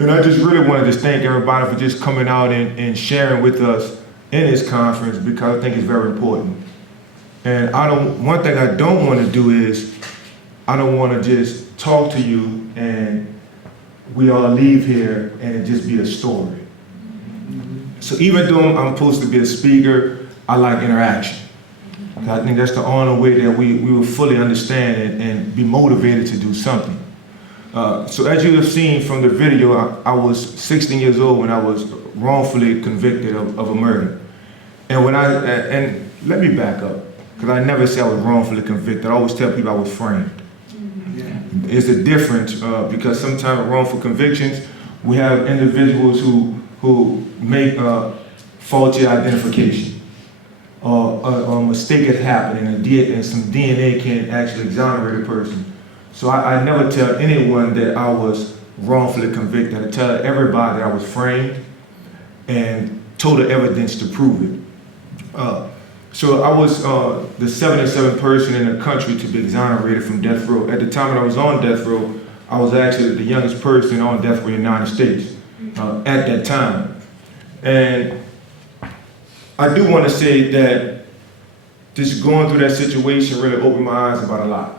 And I just really wanted to thank everybody for just coming out and sharing with us in this conference, because I think it's very important. And one thing I don't want to do is, I don't want to just talk to you and we all leave here and it just be a story. So even though I'm supposed to be a speaker, I like interaction. I think that's the only way that we will fully understand and be motivated to do something. So as you have seen from the video, I was 16 years old when I was wrongfully convicted of a murder. And and let me back up, because I never say I was wrongfully convicted. I always tell people I was framed. It's a difference, because sometimes wrongful convictions, we have individuals who make faulty identification, or a mistake has happened and some DNA can actually exonerate a person. So I never tell anyone that I was wrongfully convicted. I tell everybody that I was framed and total evidence to prove it. So I was the 77th person in the country to be exonerated from death row. At the time that I was on death row, I was actually the youngest person on death row in the United States at that time. And I do want to say that just going through that situation really opened my eyes about a lot.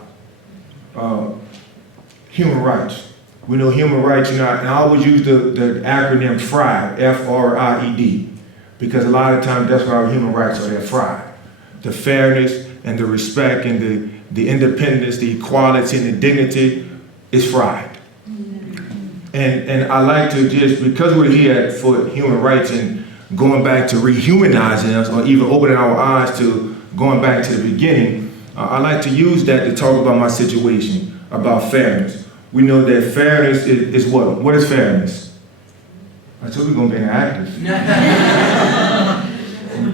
Human rights. We know human rights, and I always use the acronym FRIED, F-R-I-E-D, because a lot of times that's why our human rights are there, FRIED. The fairness and the respect and the independence, the equality and the dignity is FRIED. And I like to just, because we're here for human rights and going back to rehumanizing us, or even opening our eyes to going back to the beginning, I like to use that to talk about my situation, about fairness. We know that fairness is what? What is fairness? I told you we're going to be interactive.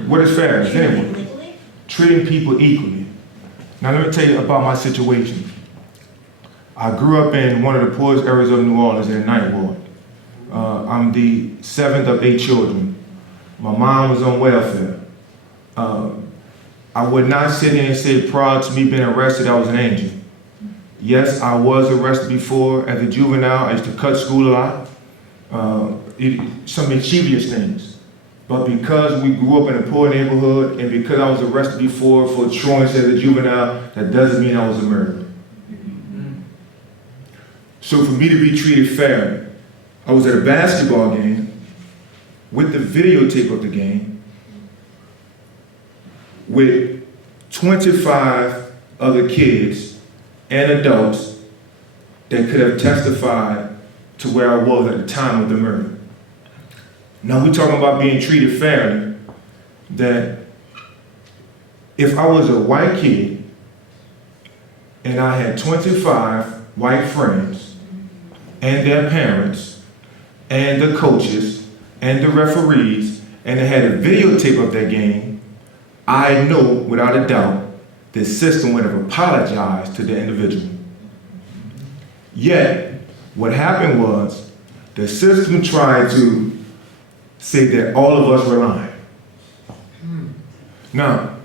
What is fairness anyway? Treating people equally. Now let me tell you about my situation. I grew up in one of the poorest areas of New Orleans in the 9th Ward. I'm the 7th of 8 children. My mom was on welfare. I would not sit here and say prior to me being arrested, I was an angel. Yes, I was arrested before as a juvenile. I used to cut school a lot. Some mischievous things. But because we grew up in a poor neighborhood and because I was arrested before for truants as a juvenile, that doesn't mean I was a murderer. So for me to be treated fairly, I was at a basketball game with the videotape of the game with 25 other kids and adults that could have testified to where I was at the time of the murder. Now we're talking about being treated fairly, that if I was a white kid and I had 25 white friends and their parents and the coaches and the referees, and they had a videotape of that game, I know without a doubt the system would have apologized to the individual. Yet, what happened was the system tried to say that all of us were lying. Now,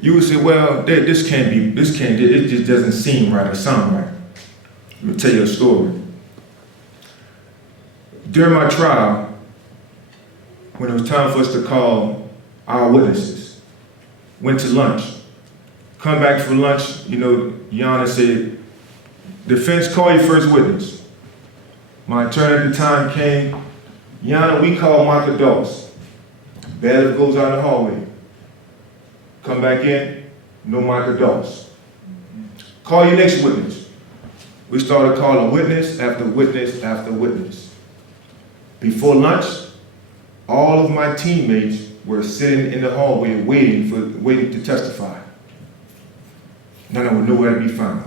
you would say, well, it just doesn't seem right or sound right. Let me tell you a story. During my trial, when it was time for us to call our witnesses, went to lunch. Come back from lunch, Your Honor said, defense, call your first witness. My attorney at the time came, Your Honor, we call Michael Dawes. Bailiff goes out in the hallway. Come back in, no Michael Dawes. Call your next witness. We started calling witness after witness after witness. Before lunch, all of my teammates were sitting in the hallway waiting to testify. None of them were nowhere to be found.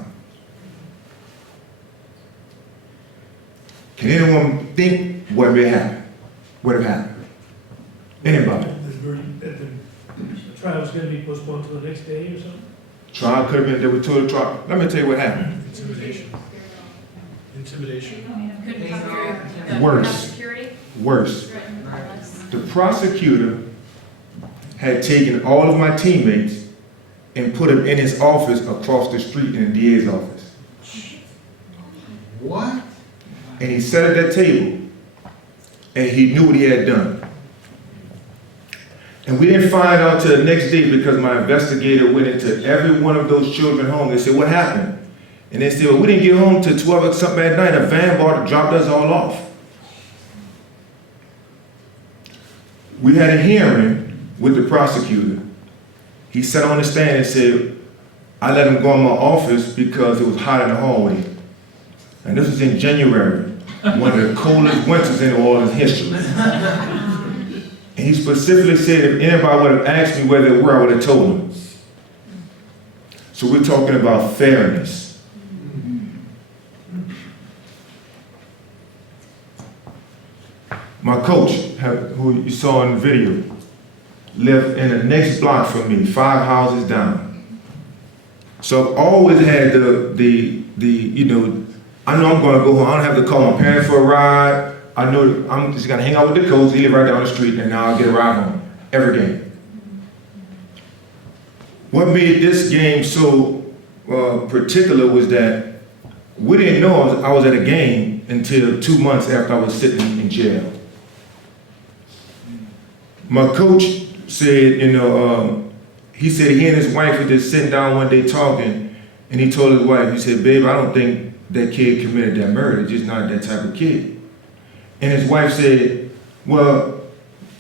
Can anyone think what may happen? What have happened? Anybody? The trial was going to be postponed to the next day or something? Trial could have been, they were told the trial. Let me tell you what happened. Intimidation. Couldn't come through. Worse. Worse. The prosecutor had taken all of my teammates and put them in his office across the street in the DA's office. What? And he sat at that table, and he knew what he had done. And we didn't find out till the next day because my investigator went into every one of those children's homes. They said, what happened? And they said, well, we didn't get home till 12 or something at night. A van dropped us all off. We had a hearing with the prosecutor. He sat on the stand and said, I let him go in my office because it was hot in the hallway. And this was in January, one of the coldest winters in New Orleans history. And he specifically said if anybody would have asked me where they were, I would have told them. So we're talking about fairness. My coach, who you saw in the video, lived in the next block from me, 5 houses down. So I've always had you know, I know I'm gonna go home. I don't have to call my parents for a ride. I know I'm just gonna hang out with the coach. He live right down the street, and now I'll get a ride home every game. What made this game so particular was that we didn't know I was at a game until 2 months after I was sitting in jail. My coach said, you know, he said he and his wife were just sitting down one day talking, and he told his wife, he said, babe, I don't think that kid committed that murder, just not that type of kid. And his wife said, well,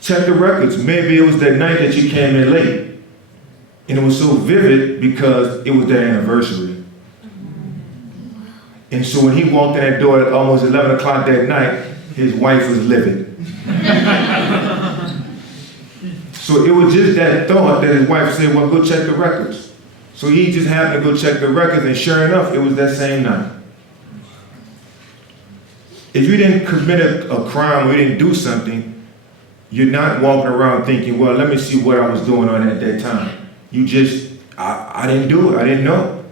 check the records. Maybe it was that night that you came in late. And it was so vivid because it was their anniversary. And so when he walked in that door at almost 11 o'clock that night, his wife was livid. So it was just that thought that his wife said, well, go check the records. So he just happened to go check the records, and sure enough, it was that same night. If you didn't commit a crime or you didn't do something, you're not walking around thinking, well, let me see what I was doing on at that time. You just, I didn't do it, I didn't know.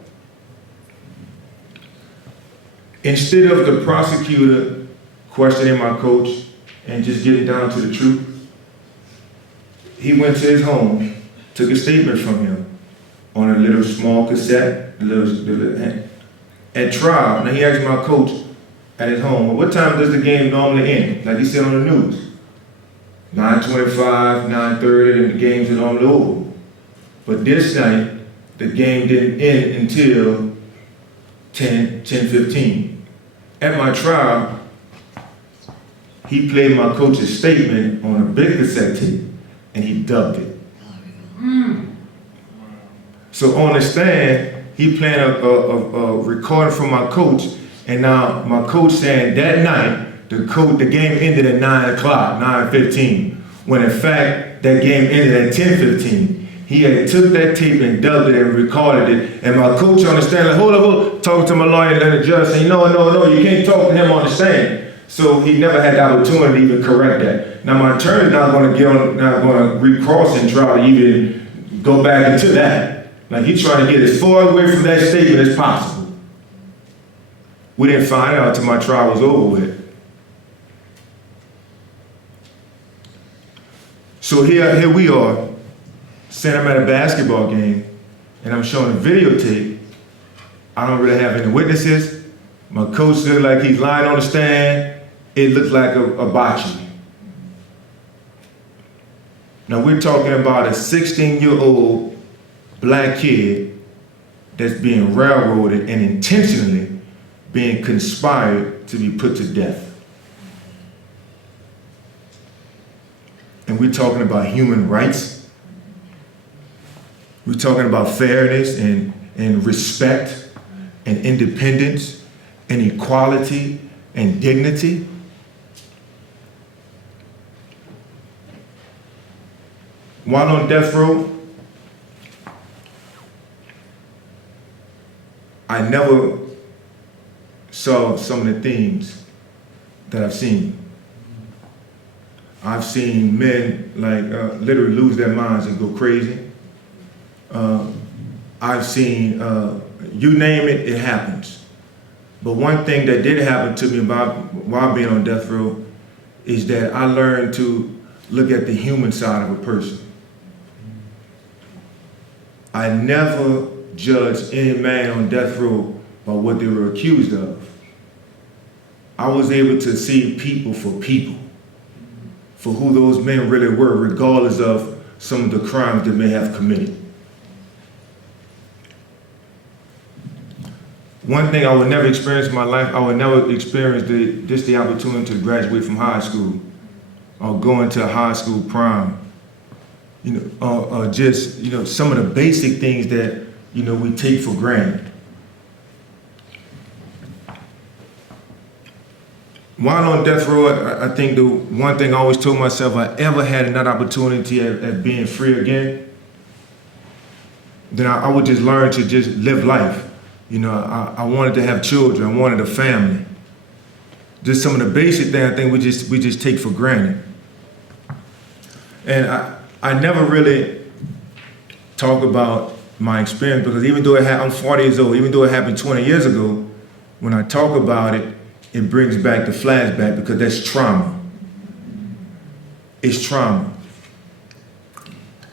Instead of the prosecutor questioning my coach and just getting down to the truth, he went to his home, took a statement from him on a little small cassette, at trial. Now he asked my coach at his home, well, what time does the game normally end? Like he said on the news, 9:25, 9:30, and the games are normally over. But this night, the game didn't end until 10:15. At my trial, he played my coach's statement on a big cassette tape, and he dubbed it. So on the stand, he playing a recording from my coach, and now my coach saying that night, the game ended at 9 o'clock, 9:15, when in fact, that game ended at 10:15. He had took that tape and dubbed it and recorded it, and my coach on the stand, like, hold up, talking to my lawyer and the judge saying, no, you can't talk to him on the stand. So he never had the opportunity to even correct that. Now my attorney's not going to recross and try to even go back into that. Like he's trying to get as far away from that statement as possible. We didn't find out until my trial was over with. So here we are, saying I'm at a basketball game, and I'm showing a videotape. I don't really have any witnesses. My coach looks like he's lying on the stand. It looks like a botchy. Now we're talking about a 16-year-old black kid that's being railroaded and intentionally being conspired to be put to death. And we're talking about human rights. We're talking about fairness and respect and independence and equality and dignity. While on death row, I never saw some of the things that I've seen. I've seen men like literally lose their minds and go crazy. I've seen, you name it, it happens. But one thing that did happen to me while being on death row is that I learned to look at the human side of a person. I never judged any man on death row by what they were accused of. I was able to see people, for who those men really were, regardless of some of the crimes they may have committed. One thing I would never experience in my life, I would never experience the opportunity to graduate from high school or go into high school prom. Or just, some of the basic things that, we take for granted. While on death row, I think the one thing I always told myself, I ever had another opportunity at being free again, then I would just learn to just live life. I wanted to have children, I wanted a family. Just some of the basic things I think we just take for granted. And I never really talk about my experience because even though I'm 40 years old, even though it happened 20 years ago, when I talk about it, it brings back the flashback because that's trauma. It's trauma.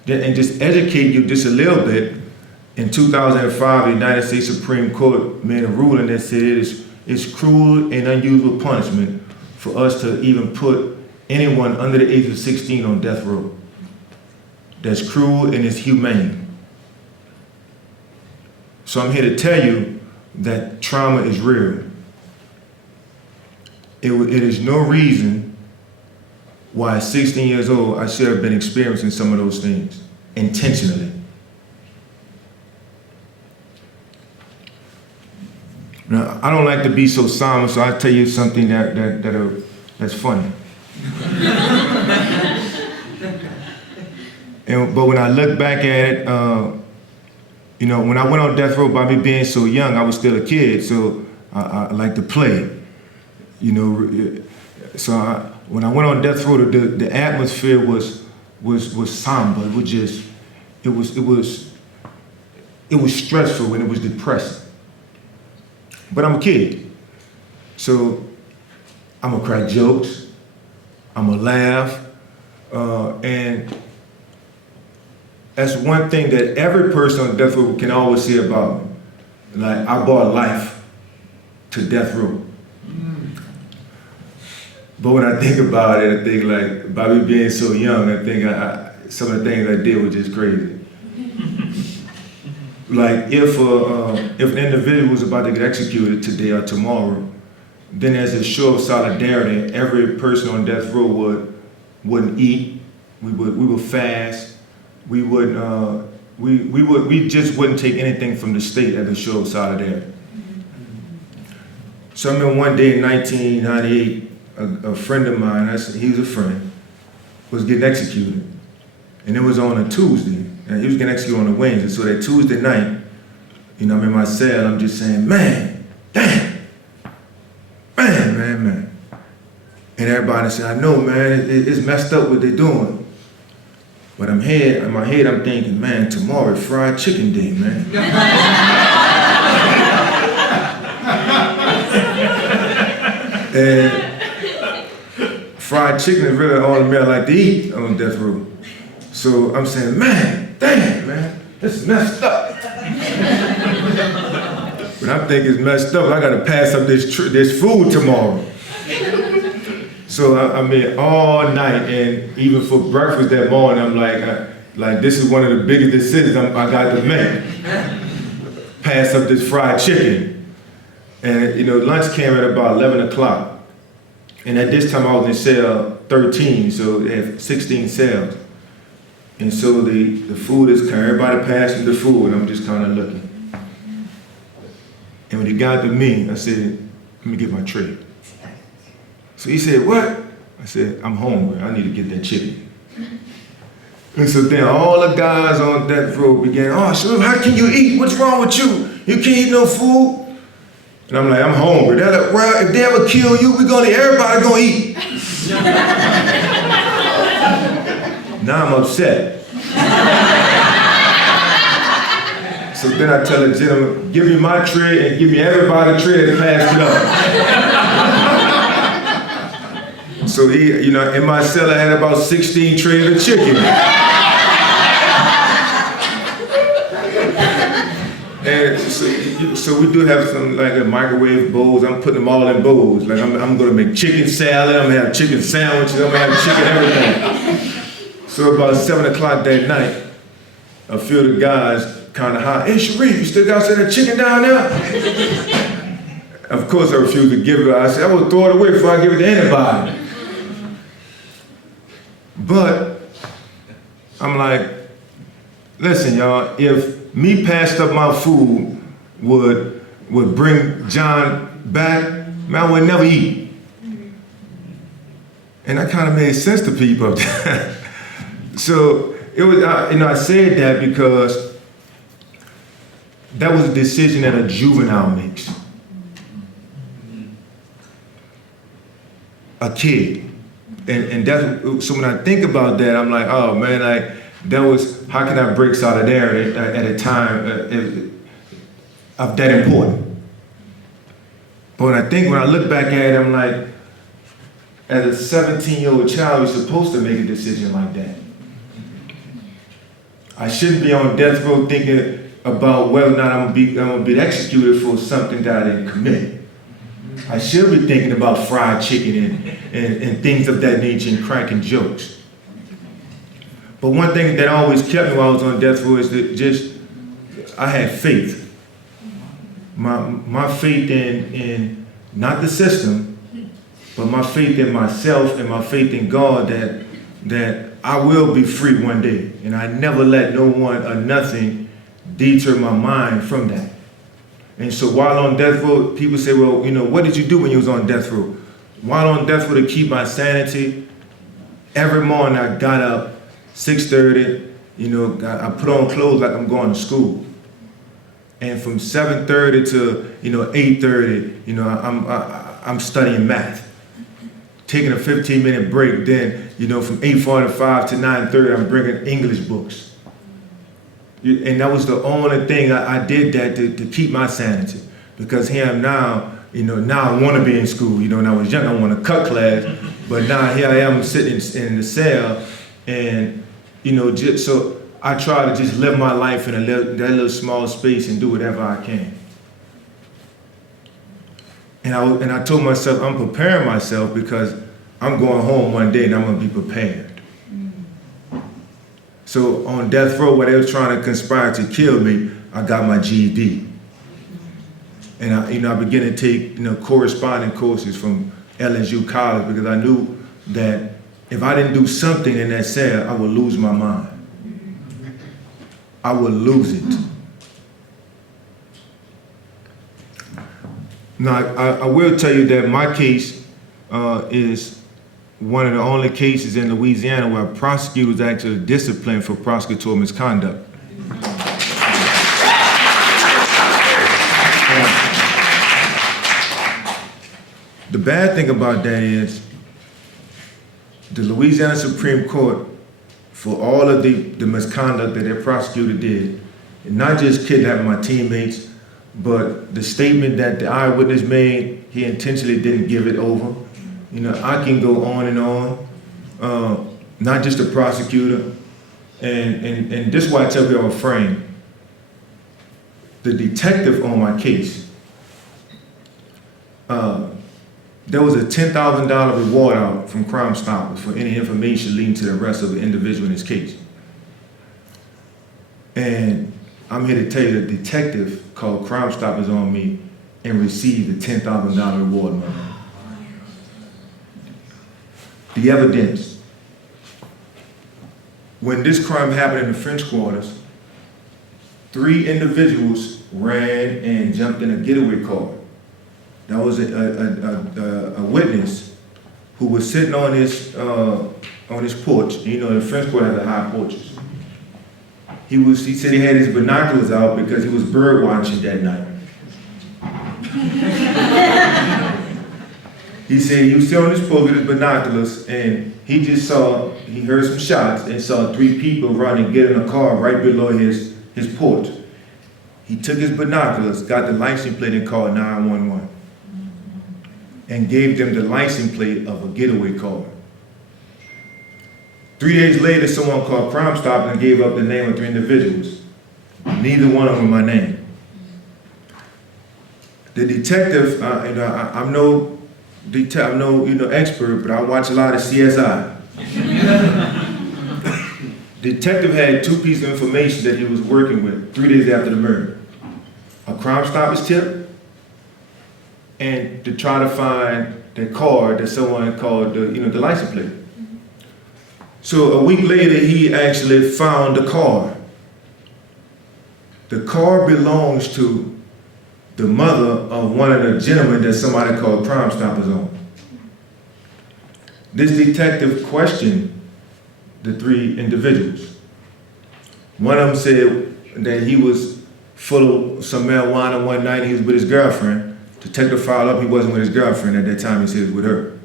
And just educate you just a little bit. In 2005, the United States Supreme Court made a ruling that said it's cruel and unusual punishment for us to even put anyone under the age of 16 on death row. That's cruel and it's humane. So I'm here to tell you that trauma is real. It is no reason why at 16 years old I should have been experiencing some of those things intentionally. Now, I don't like to be so somber, so I'll tell you something that's funny. But when I look back at it, when I went on death row, by me being so young, I was still a kid, so I like to play. So when I went on death row, the atmosphere was somber. It was stressful and it was depressing. But I'm a kid, so I'm gonna crack jokes, I'm gonna laugh, and that's one thing that every person on death row can always say about me. Like, I brought life to death row. But when I think about it, I think like, by me being so young, I think some of the things I did were just crazy. Like if an individual was about to get executed today or tomorrow, then as a show of solidarity, every person on death row wouldn't eat. We would fast. We just wouldn't take anything from the state as a show of solidarity. So I remember one day in 1998, a friend of mine, he was a friend, was getting executed, and it was on a Tuesday. And he was getting executed on a Wednesday. So that Tuesday night, I'm in my cell, I'm just saying, man, damn, man. And everybody said, I know, man, it's messed up what they're doing. But in my head, I'm thinking, man, tomorrow is fried chicken day, man. And fried chicken is really all the meal I like to eat on death row. So I'm saying, man, damn, man, this is messed up. But I think it's messed up. I gotta pass up this food tomorrow. So I mean, all night, and even for breakfast that morning, I'm like this is one of the biggest decisions I got to make. Pass up this fried chicken. And lunch came at about 11 o'clock. And at this time I was in cell 13, so they had 16 cells. And so the food is coming, everybody passing the food, and I'm just kind of looking. And when it got to me, I said, let me get my tray. So he said, what? I said, I'm hungry, I need to get that chicken. And so then all the guys on death row began, oh, Shareef, how can you eat? What's wrong with you? You can't eat no food? And I'm like, I'm hungry. They're like, well, if they ever kill you, everybody gonna eat. Now I'm upset. So then I tell the gentleman, give me my tray and give me everybody's tray and pass it up. So he, in my cell I had about 16 trays of chicken. And so we do have some like a microwave bowls. I'm putting them all in bowls. Like I'm gonna make chicken salad. I'm gonna have chicken sandwiches. I'm gonna have chicken everything. So about 7 o'clock that night, a few of the guys kind of hot. Hey Shareef, you still got that chicken down there? Of course I refused to give it. I said I would throw it away before I give it to anybody. But I'm like, listen, y'all, if me passed up my food would bring John back, man, I would never eat. And that kind of made sense to people. So it was, I said that because that was a decision that a juvenile makes. A kid. And that's, so when I think about that, I'm like, oh man, like, that was, how can I break out of there at a time of that important? But when I look back at it, I'm like, as a 17-year-old child, you're supposed to make a decision like that. I shouldn't be on death row thinking about whether or not I'm gonna be executed for something that I didn't commit. I should be thinking about fried chicken and things of that nature and cracking jokes. But one thing that always kept me while I was on death row is that I had faith. My faith in not the system, but my faith in myself and my faith in God that I will be free one day. And I never let no one or nothing deter my mind from that. And so while on death row, people say, well, what did you do when you was on death row? While on death row, to keep my sanity, every morning I got up 6:30, I put on clothes like I'm going to school. And from 7:30 to 8:30, I'm studying math. Taking a 15-minute break, then from 8:45 to 9:30, I'm bringing English books. And that was the only thing I did that to keep my sanity. Because here I am now, now I want to be in school. When I was young, I want to cut class, but now here I am sitting in the cell, and so I try to just live my life in that little small space and do whatever I can. And I told myself I'm preparing myself because I'm going home one day and I'm gonna be prepared. So on death row, where they was trying to conspire to kill me, I got my GED. And I began to take corresponding courses from LSU College because I knew that if I didn't do something in that cell, I would lose my mind. I would lose it. Now, I will tell you that my case is one of the only cases in Louisiana where a prosecutor was actually disciplined for prosecutorial misconduct. The bad thing about that is the Louisiana Supreme Court, for all of the misconduct that their prosecutor did, and not just kidnapping my teammates, but the statement that the eyewitness made, he intentionally didn't give it over. I can go on and on, not just the prosecutor. And this is why I tell you I'm afraid. The detective on my case, there was a $10,000 reward out from Crime Stoppers for any information leading to the arrest of the individual in this case. And I'm here to tell you the detective called Crime Stoppers on me and received the $10,000 reward money. The evidence. When this crime happened in the French Quarters, 3 individuals ran and jumped in a getaway car. That was a witness who was sitting on his porch. The French Quarter has the high porches. He said he had his binoculars out because he was bird watching that night. He said he was sitting on his porch with his binoculars and he heard some shots and saw 3 people run and get in a car right below his porch. He took his binoculars, got the license plate and called 911 and gave them the license plate of a getaway car. 3 days later, someone called Crime Stoppers and gave up the name of 3 individuals. Neither one of them my name. the detective, I'm no expert, but I watch a lot of CSI. Detective had two pieces of information that he was working with 3 days after the murder. A Crime Stoppers tip, and to try to find the car that someone called the license plate. So a week later, he actually found the car. The car belongs to the mother of one of the gentlemen that somebody called Crime Stoppers on. This detective questioned the three individuals. One of them said that he was full of some marijuana one night and he was with his girlfriend. Detective followed up, he wasn't with his girlfriend at that time, he said he was with her.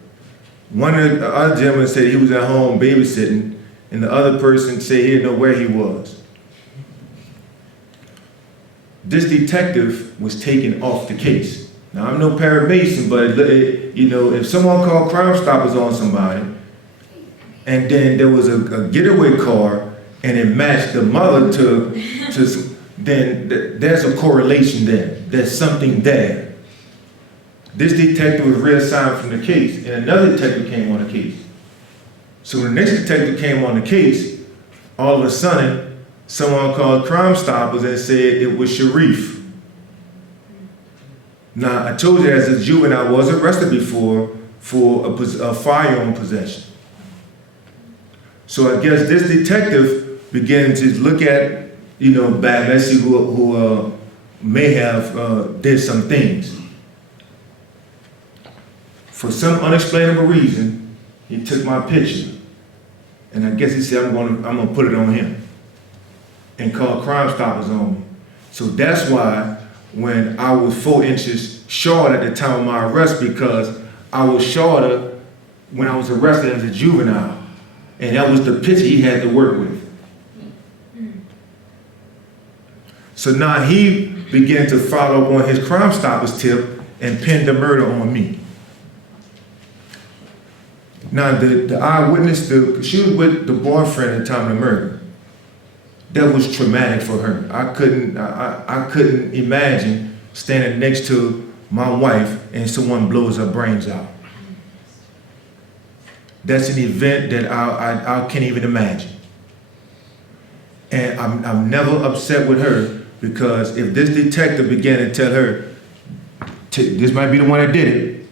One of the other gentlemen said he was at home babysitting, and the other person said he didn't know where he was. This detective was taken off the case. Now, I'm no paramason, but if someone called Crime Stoppers on somebody, and then there was a getaway car, and it matched the mother then there's a correlation there. There's something there. This detective was reassigned from the case, and another detective came on the case. So when the next detective came on the case, all of a sudden, someone called Crime Stoppers and said it was Shareef. Now, I told you as a juvenile, I was arrested before for a firearm possession. So I guess this detective began to look at, back, let's see who may have did some things. For some unexplainable reason, he took my picture, and I guess he said, I'm gonna put it on him, and called Crime Stoppers on me. So that's why when I was 4 inches short at the time of my arrest, because I was shorter when I was arrested as a juvenile, and that was the picture he had to work with. So now he began to follow up on his Crime Stoppers tip and pinned the murder on me. Now the eyewitness, she was with the boyfriend at the time of the murder. That was traumatic for her. I couldn't imagine standing next to my wife and someone blows her brains out. That's an event that I can't even imagine. And I'm never upset with her, because if this detective began to tell her, this might be the one that did it,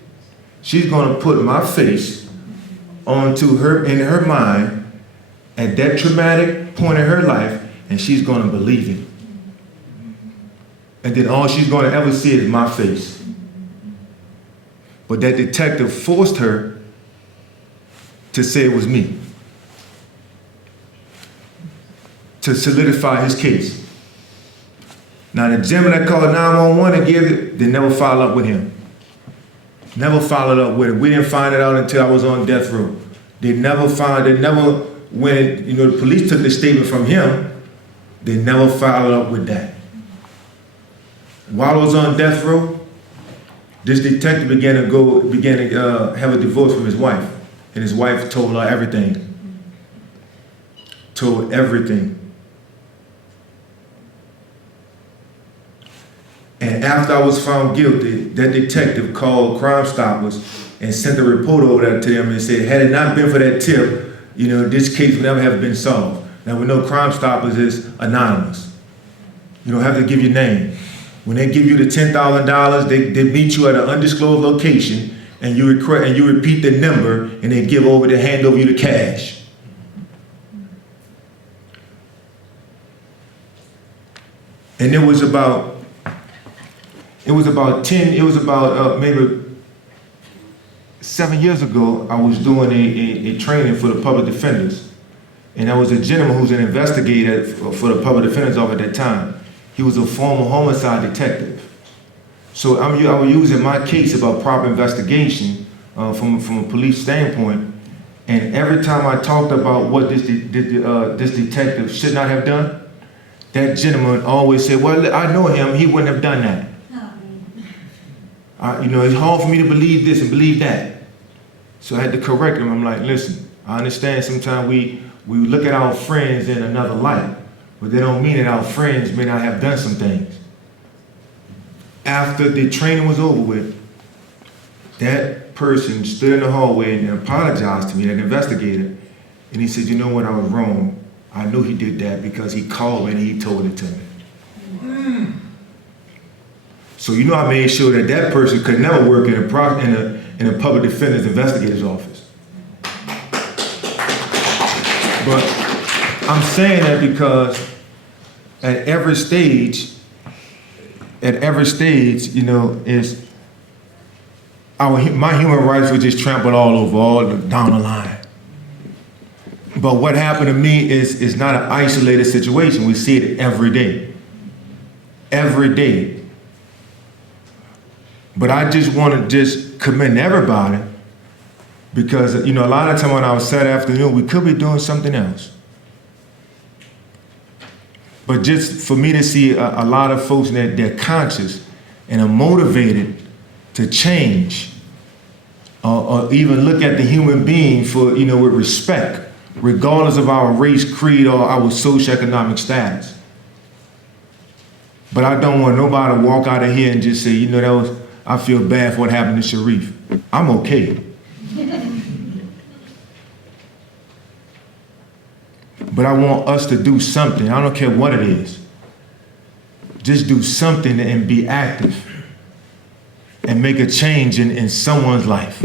she's gonna put my face onto her, in her mind, at that traumatic point in her life, and she's gonna believe it. And then all she's gonna ever see is my face. But that detective forced her to say it was me, to solidify his case. Now the gentleman that called 911 and gave it, they never followed up with him. Never followed up with it. We didn't find it out until I was on death row. When the police took the statement from him, they never followed up with that. While I was on death row, this detective began to have a divorce from his wife, and his wife told her everything. Told everything. And after I was found guilty, that detective called Crime Stoppers and sent a report over there to them and said, had it not been for that tip, this case would never have been solved. Now we know Crime Stoppers is anonymous. You don't have to give your name. When they give you the $10,000, they meet you at an undisclosed location, and you repeat the number, and they hand over you the cash. And it was about maybe 7 years ago, I was doing a training for the public defenders. And there was a gentleman who was an investigator for the public defender's office at that time. He was a former homicide detective. So I was using my case about proper investigation from a police standpoint. And every time I talked about what this detective should not have done, that gentleman always said, well, I know him, he wouldn't have done that. It's hard for me to believe this and believe that. So I had to correct him. I'm like, listen, I understand sometimes we look at our friends in another light, but they don't mean that our friends may not have done some things. After the training was over with, that person stood in the hallway and apologized to me, that investigator, and he said, you know what, I was wrong. I knew he did that because he called me and he told it to me. So you know I made sure that that person could never work in a public defender's investigator's office. But I'm saying that because at every stage, you know, is my human rights were just trampled down the line. But what happened to me is not an isolated situation. We see it every day. Every day. But I just want to just commend everybody because, you know, a lot of time on our Saturday afternoon, we could be doing something else. But just for me to see a lot of folks that they're conscious and are motivated to change or even look at the human being for, you know, with respect, regardless of our race, creed, or our socioeconomic status. But I don't want nobody to walk out of here and just say, you know, I feel bad for what happened to Shareef. I'm okay. But I want us to do something. I don't care what it is. Just do something and be active and make a change in someone's life.